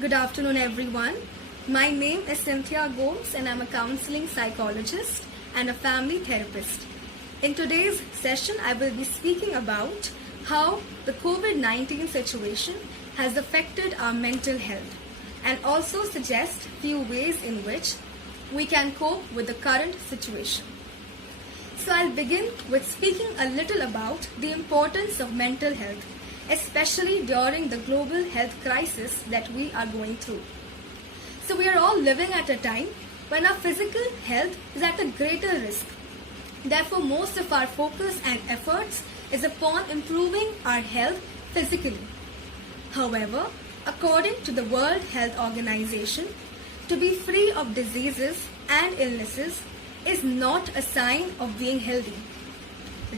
Good afternoon, everyone. My name is Cynthia Gomes, and I'm a counseling psychologist and a family therapist. In today's session, I will be speaking about how the COVID-19 situation has affected our mental health and also suggest few ways in which we can cope with the current situation. So I'll begin with speaking a little about the importance of mental health, especially during the global health crisis that we are going through. So we are all living at a time when our physical health is at a greater risk. Therefore, most of our focus and efforts is upon improving our health physically. However, according to the World Health Organization, to be free of diseases and illnesses is not a sign of being healthy.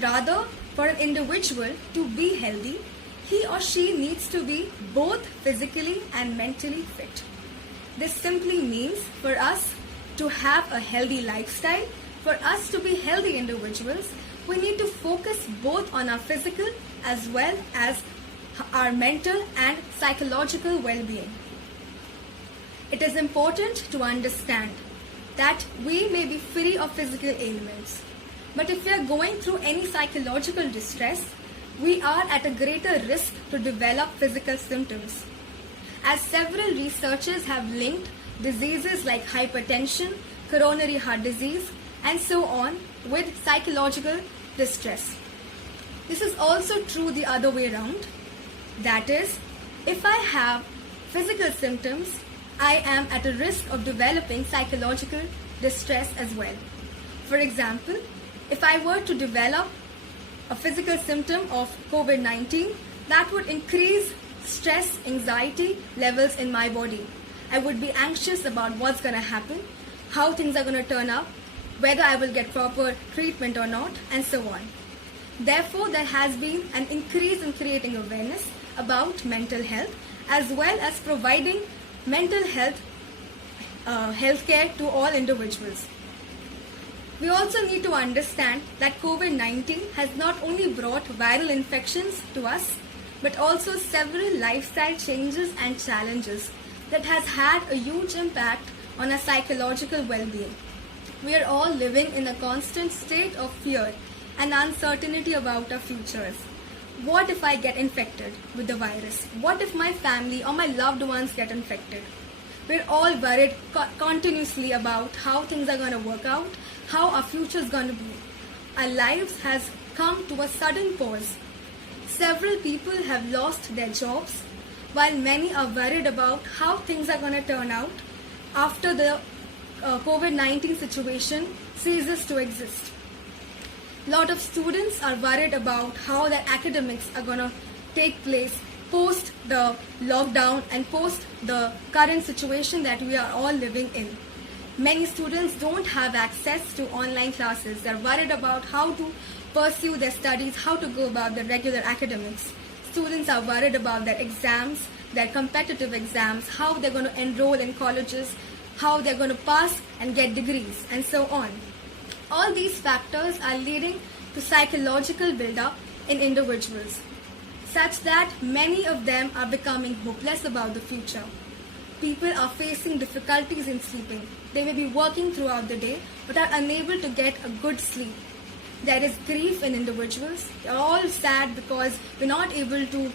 Rather, for an individual to be healthy, he or she needs to be both physically and mentally fit. This simply means for us to have a healthy lifestyle, for us to be healthy individuals, we need to focus both on our physical as well as our mental and psychological well-being. It is important to understand that we may be free of physical ailments, but if we are going through any psychological distress, we are at a greater risk to develop physical symptoms. As several researchers have linked diseases like hypertension, coronary heart disease, and so on with psychological distress. This is also true the other way around. That is, if I have physical symptoms, I am at a risk of developing psychological distress as well. For example, if I were to develop a physical symptom of COVID-19, that would increase stress, anxiety levels in my body. I would be anxious about what's going to happen, how things are going to turn out, whether I will get proper treatment or not, and so on. Therefore, there has been an increase in creating awareness about mental health as well as providing mental health healthcare to all individuals. We also need to understand that COVID-19 has not only brought viral infections to us, but also several lifestyle changes and challenges that has had a huge impact on our psychological well-being. We are all living in a constant state of fear and uncertainty about our futures. What if I get infected with the virus? What if my family or my loved ones get infected? We're all worried continuously about how things are going to work out, how our future is going to be. Our lives has come to a sudden pause. Several people have lost their jobs, while many are worried about how things are going to turn out after the COVID-19 situation ceases to exist. A lot of students are worried about how their academics are going to take place post the lockdown and post the current situation that we are all living in. Many students don't have access to online classes. They're worried about how to pursue their studies, how to go about their regular academics. Students are worried about their exams, their competitive exams, how they're going to enroll in colleges, how they're going to pass and get degrees, and so on. All these factors are leading to psychological build-up in individuals, such that many of them are becoming hopeless about the future. People are facing difficulties in sleeping. They may be working throughout the day but are unable to get a good sleep. There is grief in individuals. They're all sad because we're not able to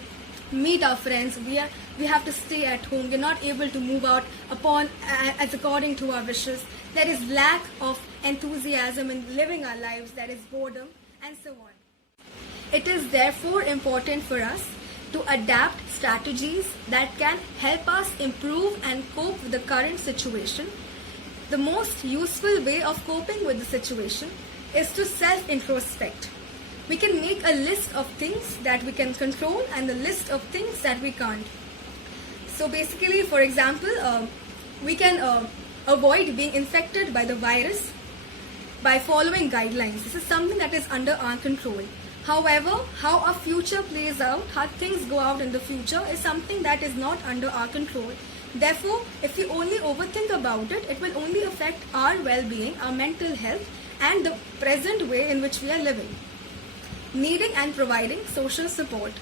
meet our friends. We have to stay at home. We're not able to move out as according to our wishes. There is lack of enthusiasm in living our lives. There is boredom and so on. It is therefore important for us to adapt strategies that can help us improve and cope with the current situation. The most useful way of coping with the situation is to self-introspect. We can make a list of things that we can control and a list of things that we can't. So basically, for example, we can avoid being infected by the virus by following guidelines. This is something that is under our control. However, how our future plays out, how things go out in the future is something that is not under our control. Therefore, if we only overthink about it, it will only affect our well-being, our mental health, and the present way in which we are living. Needing and providing social support.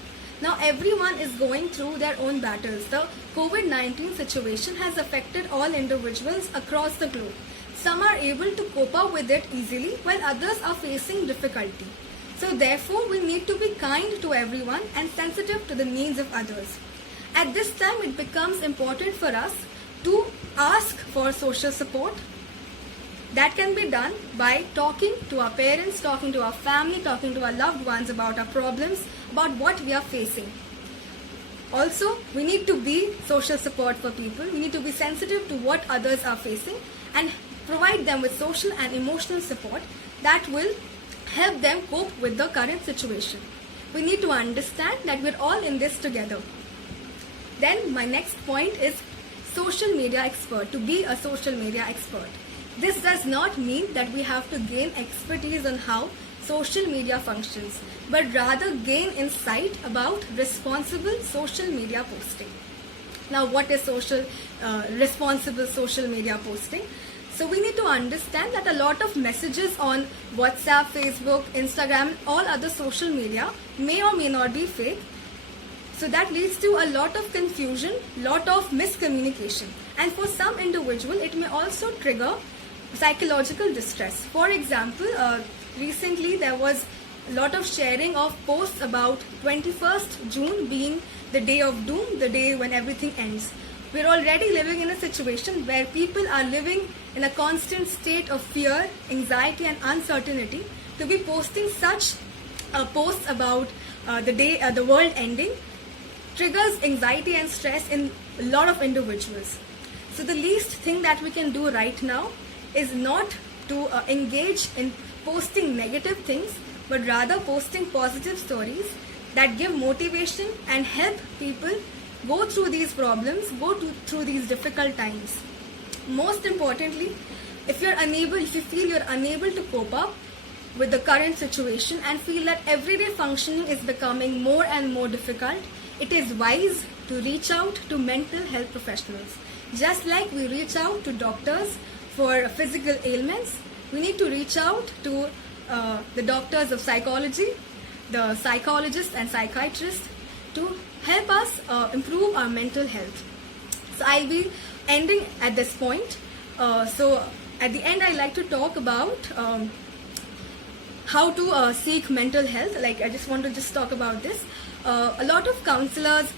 Now everyone is going through their own battles. The COVID-19 situation has affected all individuals across the globe. Some are able to cope up with it easily while others are facing difficulty. So therefore, we need to be kind to everyone and sensitive to the needs of others. At this time, it becomes important for us to ask for social support. That can be done by talking to our parents, talking to our family, talking to our loved ones about our problems, about what we are facing. Also, we need to be social support for people. We need to be sensitive to what others are facing and provide them with social and emotional support that will help them cope with the current situation. We need to understand that we're all in this together. Then my next point is social media expert, to be a social media expert. This does not mean that we have to gain expertise on how social media functions, but rather gain insight about responsible social media posting. Now, what is responsible social media posting? So we need to understand that a lot of messages on WhatsApp, Facebook, Instagram, all other social media may or may not be fake. So that leads to a lot of confusion, lot of miscommunication. And for some individual, it may also trigger psychological distress. For example, recently there was a lot of sharing of posts about 21st June being the day of doom, the day when everything ends. We're already living in a situation where people are living in a constant state of fear, anxiety and uncertainty. To be posting such posts about the world ending triggers anxiety and stress in a lot of individuals. So the least thing that we can do right now is not to engage in posting negative things, but rather posting positive stories that give motivation and help people go through these problems, through these difficult times. Most importantly, if you feel you're unable to cope up with the current situation and feel that everyday functioning is becoming more and more difficult, it is wise to reach out to mental health professionals. Just like we reach out to doctors for physical ailments, we need to reach out to the doctors of psychology, the psychologists and psychiatrists to help us improve our mental health. So I'll be ending at this point. So at the end, I'd like to talk about how to seek mental health. Like, I just want to talk about this. A lot of counselors,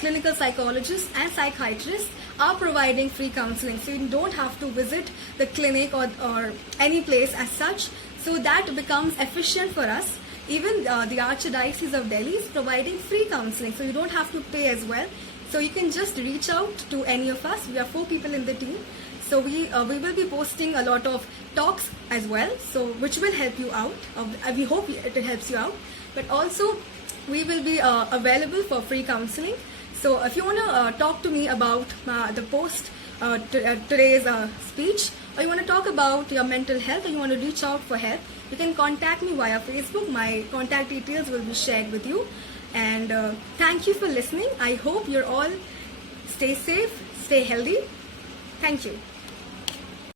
clinical psychologists and psychiatrists are providing free counseling, so you don't have to visit the clinic or any place as such. So that becomes efficient for us. Even the Archdiocese of Delhi is providing free counseling, so you don't have to pay as well. So you can just reach out to any of us. We are 4 people in the team. So we will be posting a lot of talks as well, so which will help you out. We hope it helps you out. But also we will be available for free counseling. So if you want to talk to me about the post, today's speech, or you want to talk about your mental health, or you want to reach out for help, you can contact me via Facebook. My contact details will be shared with you. And thank you for listening. I hope you're all stay safe, stay healthy. Thank you.